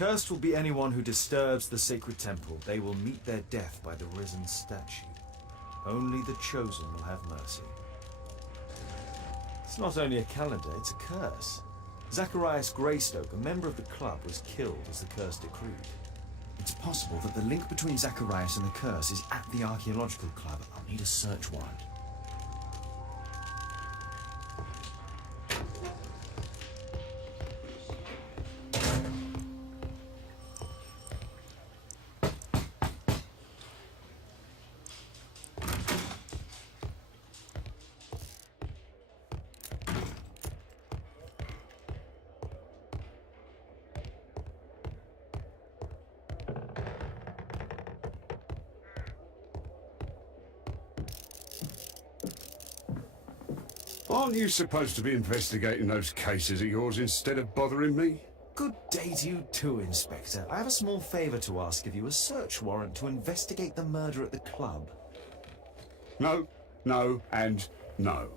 Cursed will be anyone who disturbs the sacred temple. They will meet their death by the risen statue. Only the chosen will have mercy. It's not only a calendar, it's a curse. Zacharias Greystoke, a member of the club, was killed as the curse decreed. It's possible that the link between Zacharias and the curse is at the archaeological club. I'll need a search warrant. Aren't you supposed to be investigating those cases of yours instead of bothering me? Good day to you too, Inspector. I have a small favor to ask of you, a search warrant to investigate the murder at the club. No, no, and no.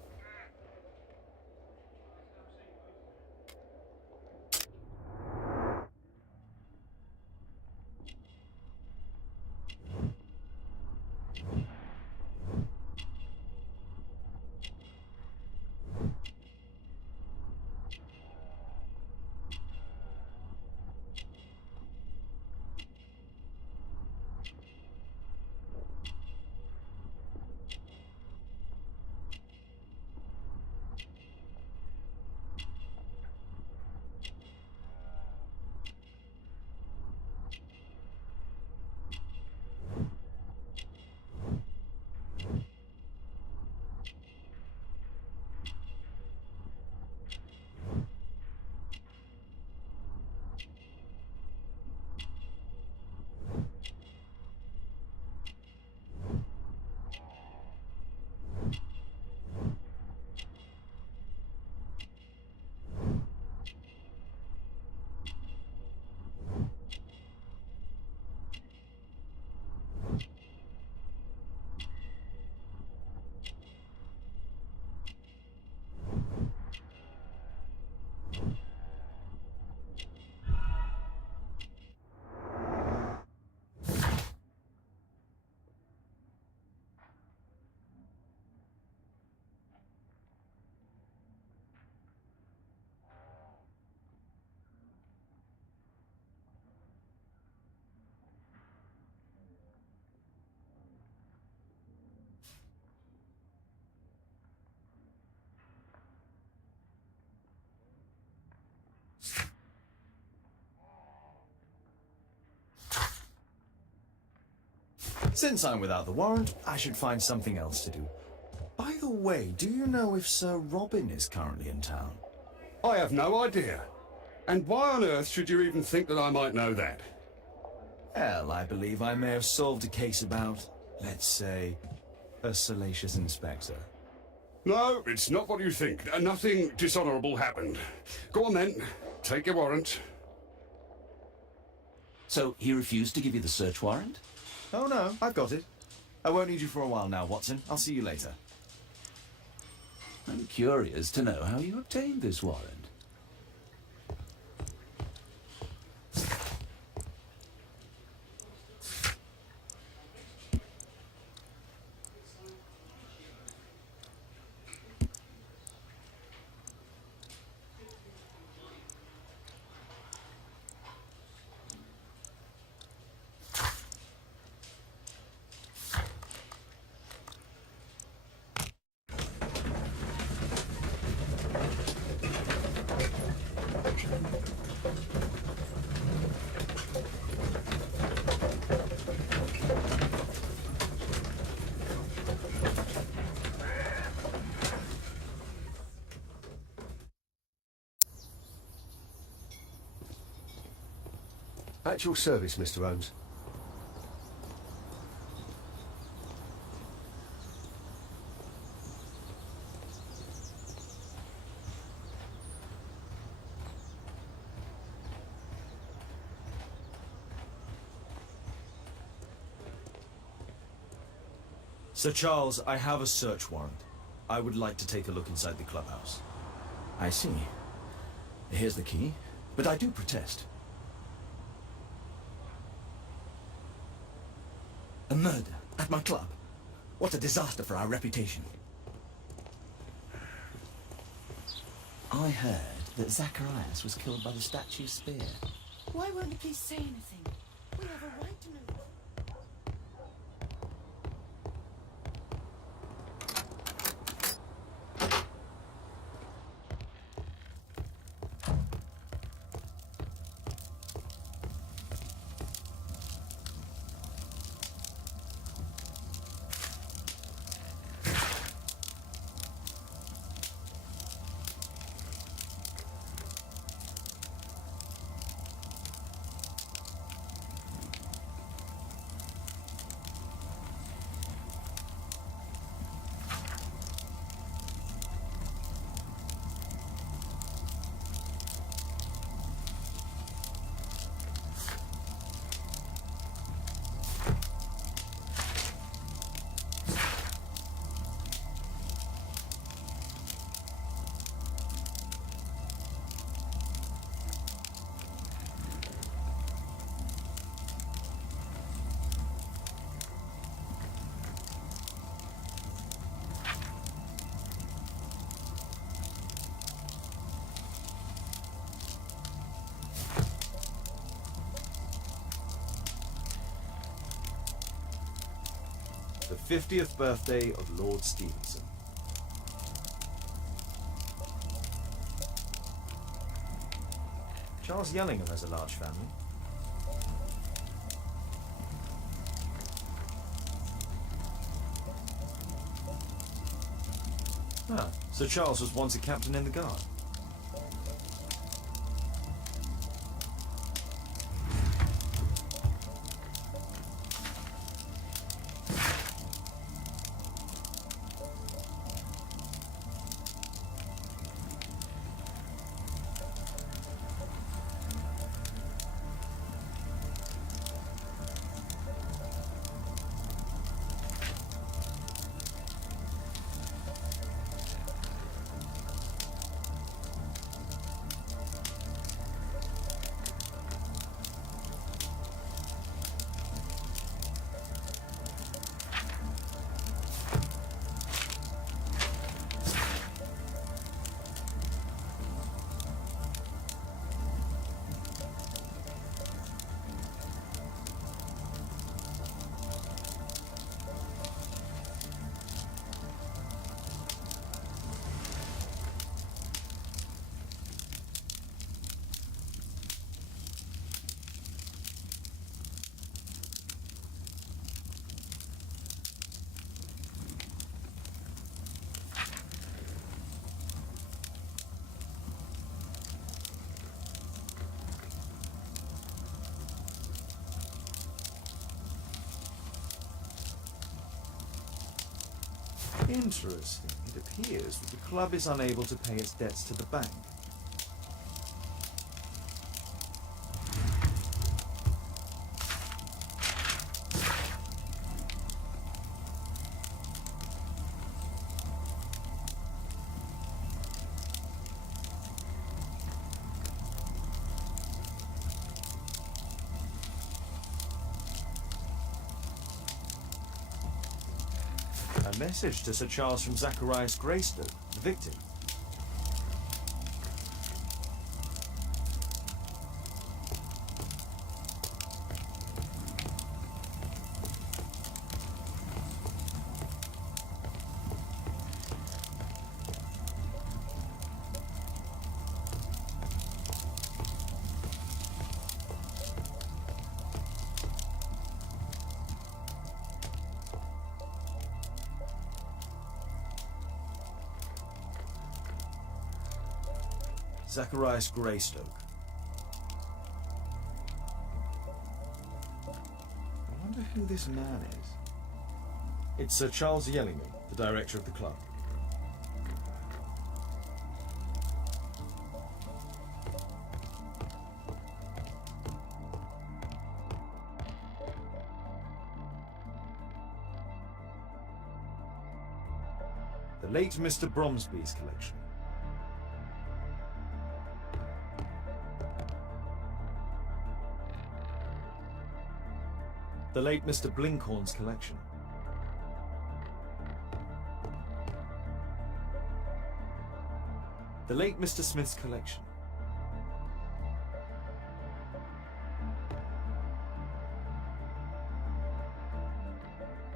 Since I'm without the warrant, I should find something else to do. By the way, do you know if Sir Robin is currently in town? I have no idea. And why on earth should you even think that I might know that? Well, I believe I may have solved a case about, let's say, a salacious inspector. No, it's not what you think. Nothing dishonourable happened. Go on then. Take your warrant. So, he refused to give you the search warrant? Oh no, I've got it. I won't need you for a while now, Watson. I'll see you later. I'm curious to know how you obtained this warrant. At your service, Mr. Holmes. Sir Charles, I have a search warrant. I would like to take a look inside the clubhouse. I see. Here's the key, but I do protest. A murder at my club. What a disaster for our reputation. I heard that Zacharias was killed by the statue's spear. Why won't the police say anything? We have a right to know. The 50th birthday of Lord Stevenson. Charles Yellingham has a large family. Ah, Sir Charles was once a captain in the guard. Interesting. It appears that the club is unable to pay its debts to the bank. A message to Sir Charles from Zacharias Greystoke, the victim. Zacharias Greystoke. I wonder who this man is. It's Sir Charles Yellingham, the director of the club. The late Mr. Bromsby's collection. The late Mr. Blinkhorn's collection. The late Mr. Smith's collection.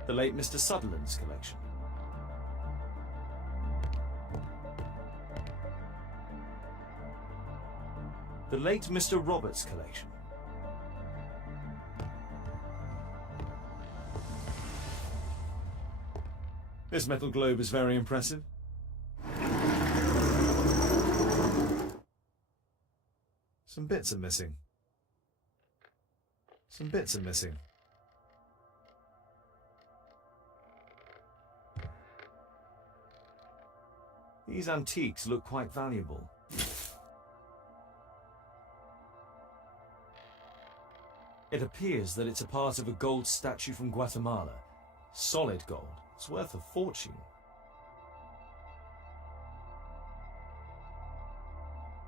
The late Mr. Sutherland's collection. The late Mr. Roberts' collection. This metal globe is very impressive. Some bits are missing. Some bits are missing. These antiques look quite valuable. It appears that it's a part of a gold statue from Guatemala. Solid gold. It's worth a fortune.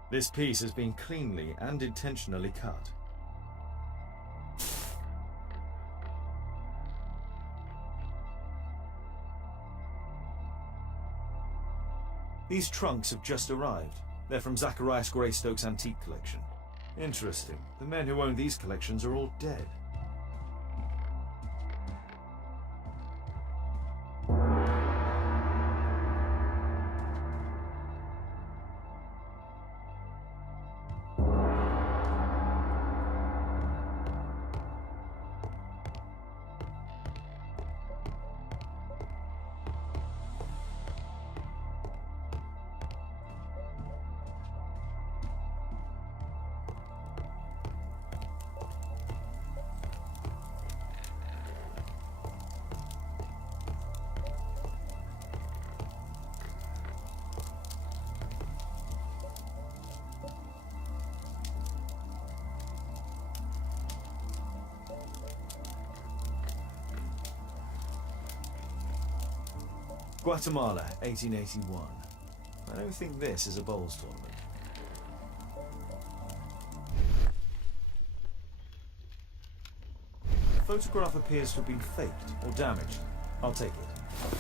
This piece has been cleanly and intentionally cut. These trunks have just arrived. They're from Zacharias Greystoke's antique collection. Interesting. The men who own these collections are all dead. Guatemala, 1881. I don't think this is a bowls tournament. The photograph appears to have been faked or damaged. I'll take it.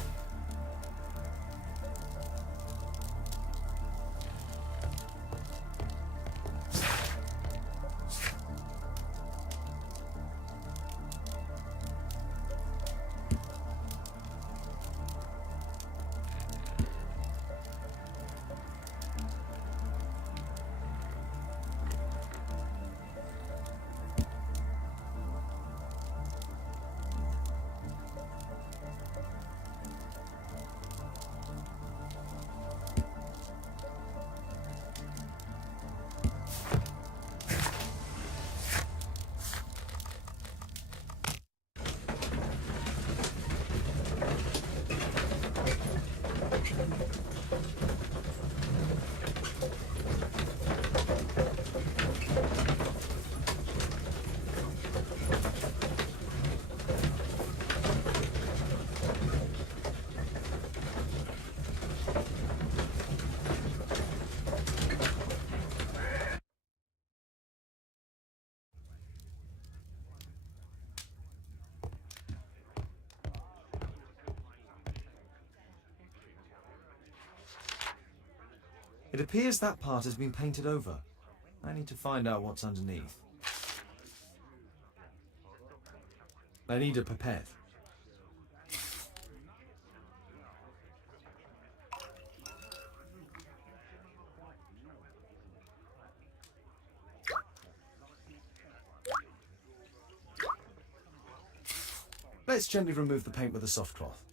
It appears that part has been painted over. I need to find out what's underneath. I need a pipette. Let's gently remove the paint with a soft cloth.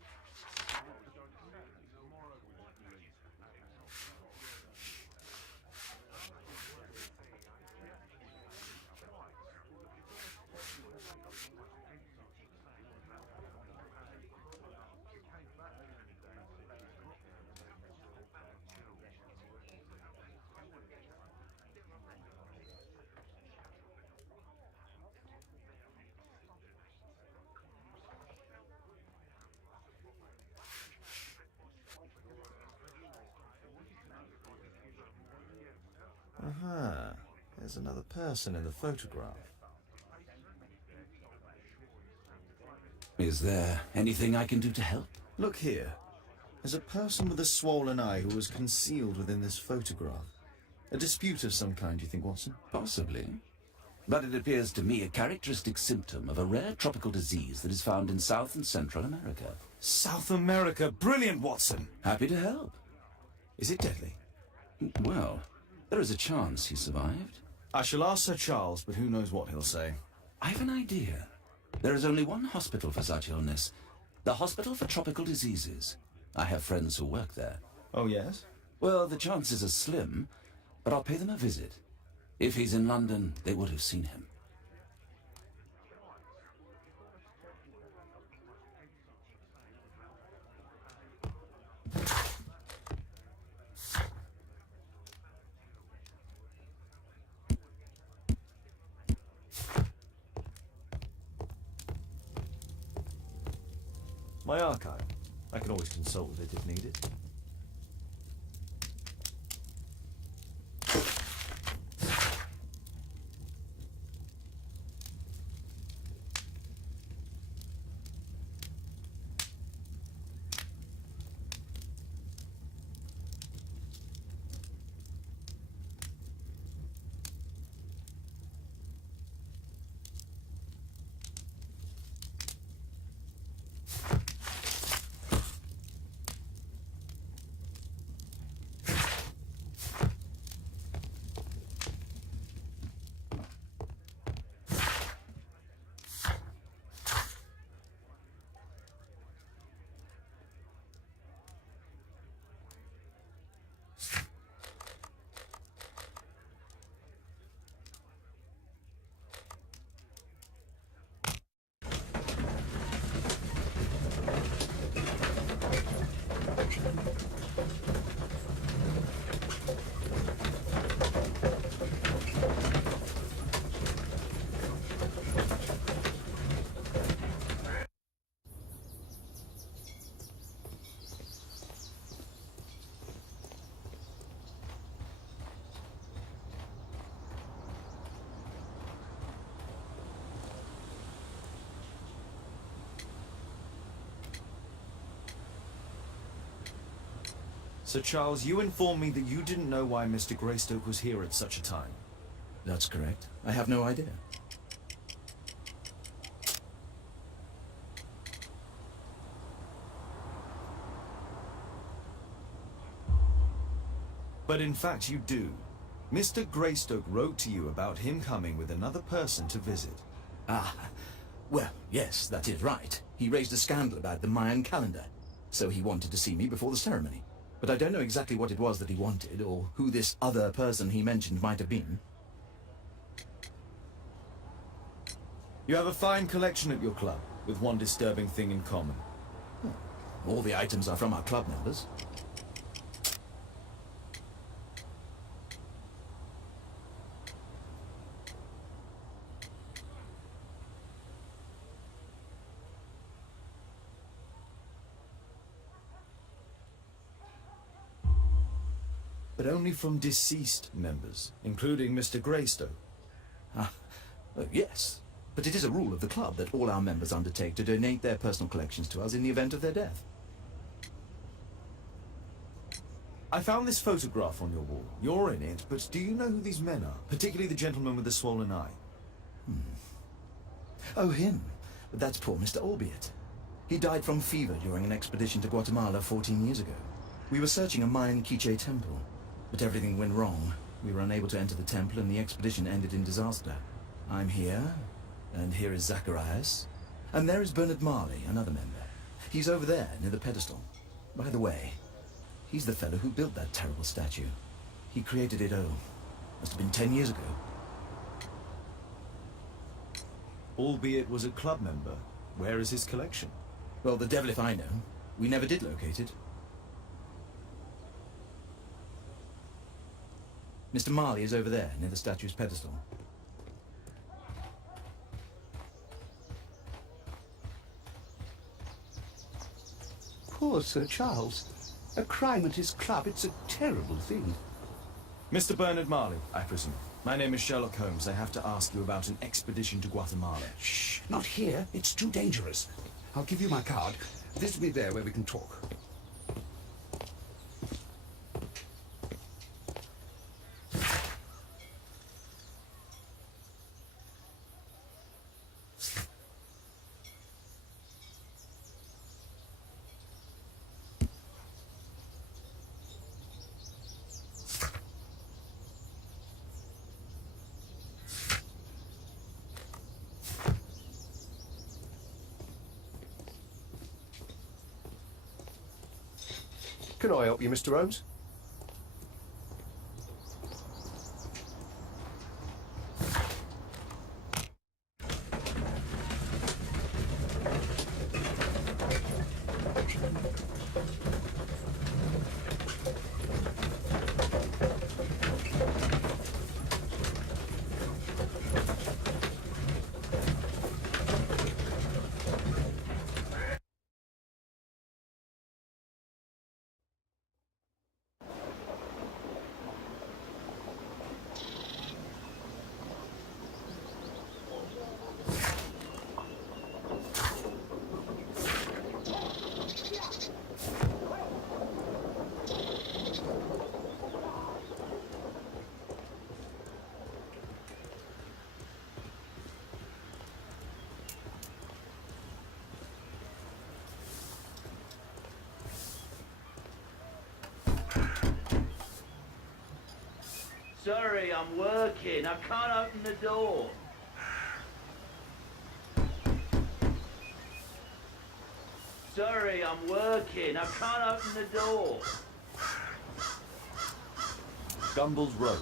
Aha, there's another person in the photograph. Is there anything I can do to help? Look here. There's a person with a swollen eye who was concealed within this photograph. A dispute of some kind, you think, Watson? Possibly. But it appears to me a characteristic symptom of a rare tropical disease that is found in South and Central America. South America! Brilliant, Watson! Happy to help. Is it deadly? Well, there is a chance he survived. I shall ask Sir Charles, but who knows what he'll say. I have an idea. There is only one hospital for such illness. The Hospital for Tropical Diseases. I have friends who work there. Oh, yes? Well, the chances are slim, but I'll pay them a visit. If he's in London, they would have seen him. My archive. I can always consult with it if needed. Sir Charles, you informed me that you didn't know why Mr. Greystoke was here at such a time. That's correct. I have no idea. But in fact you do. Mr. Greystoke wrote to you about him coming with another person to visit. Ah, well, yes, that is right. He raised a scandal about the Mayan calendar, so he wanted to see me before the ceremony. But I don't know exactly what it was that he wanted, or who this other person he mentioned might have been. You have a fine collection at your club, with one disturbing thing in common. All the items are from our club members. But only from deceased members, including Mr. Greystoke. Yes, but it is a rule of the club that all our members undertake to donate their personal collections to us in the event of their death. I found this photograph on your wall. You're in it, but do you know who these men are? Particularly the gentleman with the swollen eye. Oh, him. But that's poor Mr. Albeit. He died from fever during an expedition to Guatemala 14 years ago. We were searching a Mayan Quiche temple, but everything went wrong. We were unable to enter the temple and the expedition ended in disaster. I'm here, and here is Zacharias, and there is Bernard Marley, another member. He's over there, near the pedestal. By the way, he's the fellow who built that terrible statue. He created it, must have been 10 years ago. Albeit was a club member. Where is his collection? Well, the devil if I know. We never did locate it. Mr. Marley is over there, near the statue's pedestal. Poor Sir Charles. A crime at his club, it's a terrible thing. Mr. Bernard Marley, I presume. My name is Sherlock Holmes. I have to ask you about an expedition to Guatemala. Shh, not here. It's too dangerous. I'll give you my card. Visit me there where we can talk. Can I help you, Mr. Holmes? Sorry, I'm working. I can't open the door. Sorry, I'm working. I can't open the door. Gumballs Road,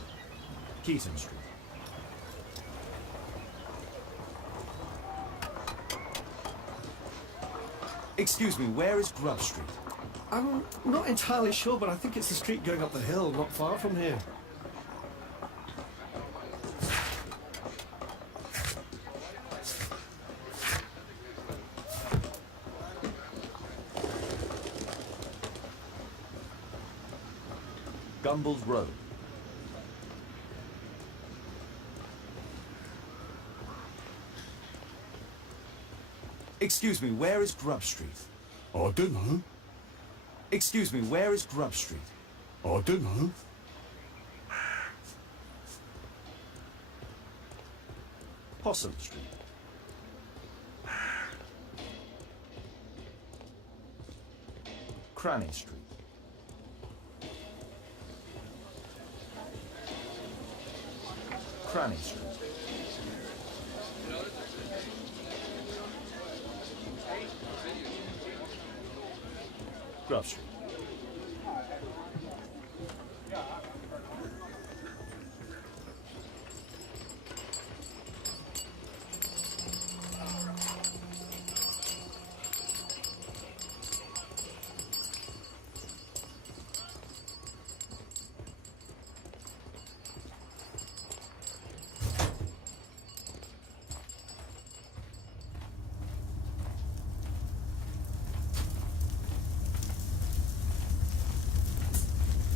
Keaton Street. Excuse me, where is Grub Street? I'm not entirely sure, but I think it's the street going up the hill, not far from here. Gumballs Road. Excuse me, where is Grub Street? I don't know. Excuse me, where is Grub Street? I don't know. Possum Street. Cranny Street. Cranny Street. Grub Street.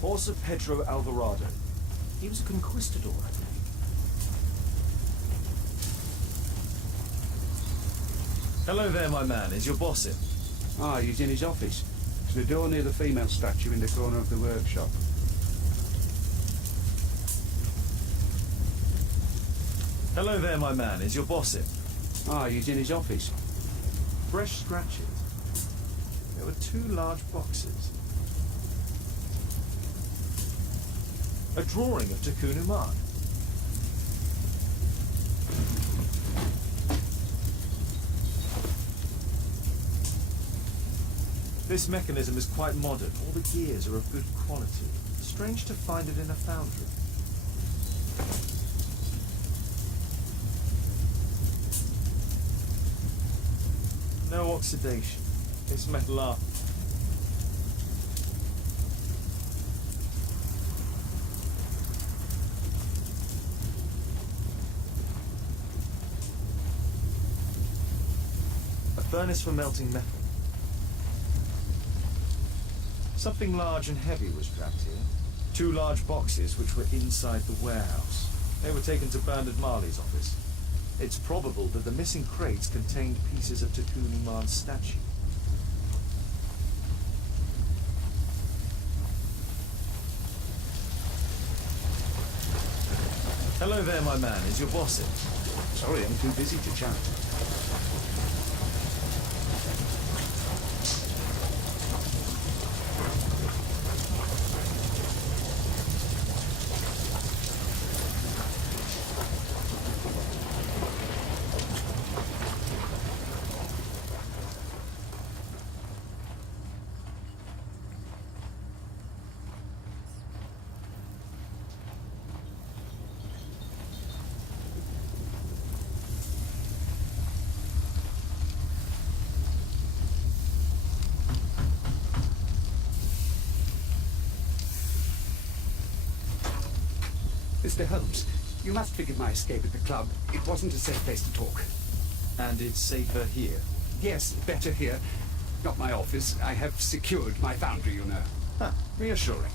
Horse of Pedro Alvarado. He was a conquistador, I believe. Hello there, my man. Is your boss in? Ah, he's in his office. It's the door near the female statue in the corner of the workshop. Hello there, my man. Is your boss in? Ah, he's in his office. Fresh scratches. There were 2 large boxes. A drawing of Takunu Mark. This mechanism is quite modern. All the gears are of good quality. Strange to find it in a foundry. No oxidation. It's metal art. Furnace for melting metal. Something large and heavy was trapped here. 2 large boxes which were inside the warehouse. They were taken to Bernard Marley's office. It's probable that the missing crates contained pieces of Takun Uman's statue. Hello there, my man. Is your boss in? Sorry, I'm too busy to chat. Mr. Holmes, you must forgive my escape at the club. It wasn't a safe place to talk. And it's safer here. Yes, better here. Not my office. I have secured my foundry, you know. Huh, reassuring.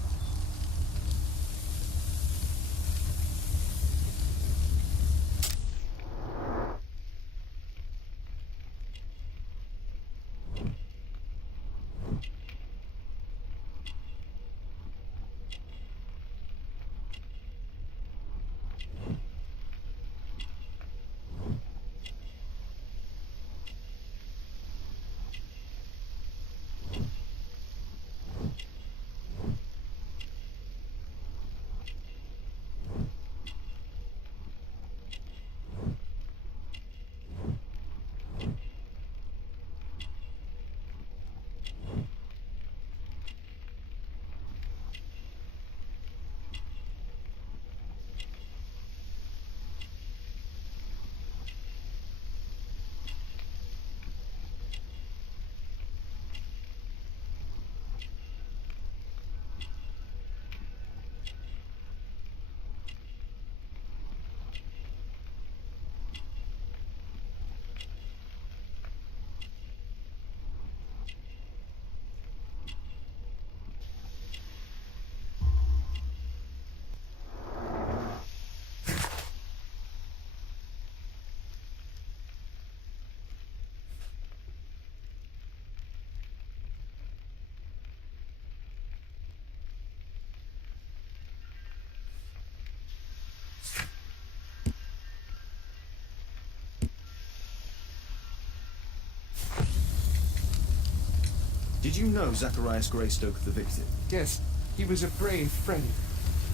Did you know Zacharias Greystoke, the victim? Yes, he was a brave friend.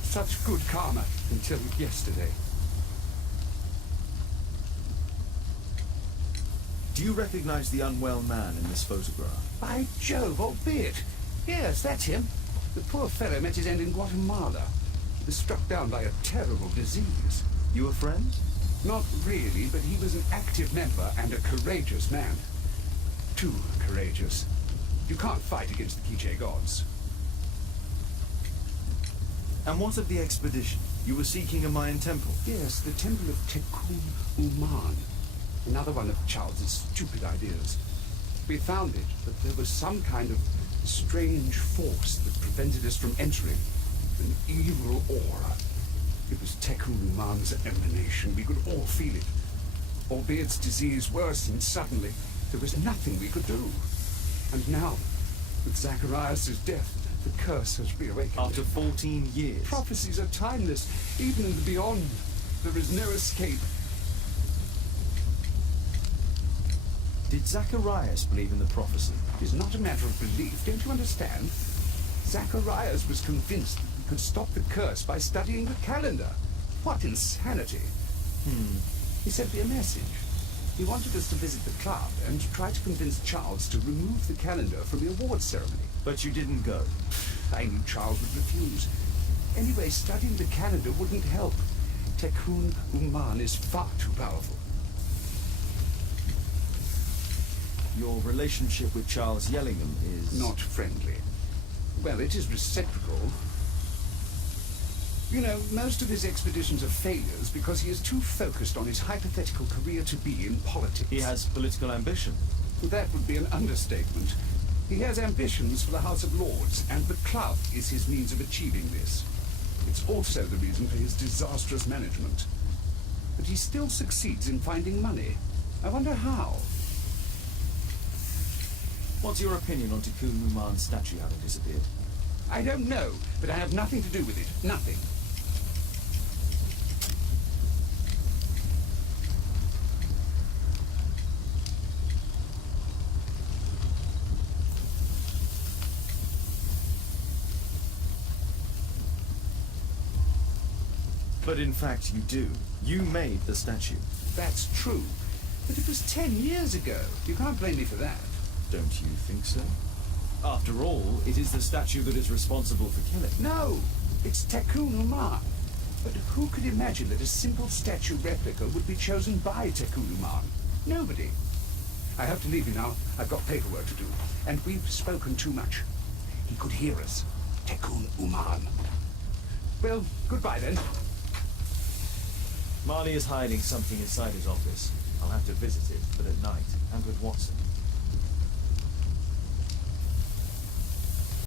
Such good karma until yesterday. Do you recognize the unwell man in this photograph? By Jove, albeit. Yes, that's him. The poor fellow met his end in Guatemala. He was struck down by a terrible disease. You a friend? Not really, but he was an active member and a courageous man. Too courageous. You can't fight against the Quiche gods. And what of the expedition? You were seeking a Mayan temple. Yes, the temple of Tekun Uman. Another one of Charles's stupid ideas. We found it, but there was some kind of strange force that prevented us from entering. An evil aura. It was Tekun Uman's emanation. We could all feel it. Albeit its disease worsened suddenly, there was nothing we could do. And now, with Zacharias' death, the curse has reawakened. After 14 years. Prophecies are timeless, even in the beyond. There is no escape. Did Zacharias believe in the prophecy? It is not a matter of belief, don't you understand? Zacharias was convinced that we could stop the curse by studying the calendar. What insanity! He sent me a message. He wanted us to visit the club and try to convince Charles to remove the calendar from the awards ceremony. But you didn't go. I knew Charles would refuse. Anyway, studying the calendar wouldn't help. Tekun Uman is far too powerful. Your relationship with Charles Yellingham is... Not friendly. Well, it is reciprocal. You know, most of his expeditions are failures because he is too focused on his hypothetical career to be in politics. He has political ambition. That would be an understatement. He has ambitions for the House of Lords, and the club is his means of achieving this. It's also the reason for his disastrous management. but he still succeeds in finding money. I wonder how. What's your opinion on Tikkun Uman's statue having disappeared? I don't know, but I have nothing to do with it. Nothing. But in fact you do. You made the statue. That's true. But it was 10 years ago. You can't blame me for that. Don't you think so? After all, it is the statue that is responsible for killing. No, it's Tikkun Uman. But who could imagine that a simple statue replica would be chosen by Tikkun Uman? Nobody. I have to leave you now. I've got paperwork to do. And we've spoken too much. He could hear us. Tikkun Uman. Well, goodbye then. Marley is hiding something inside his office. I'll have to visit it, but at night, and with Watson.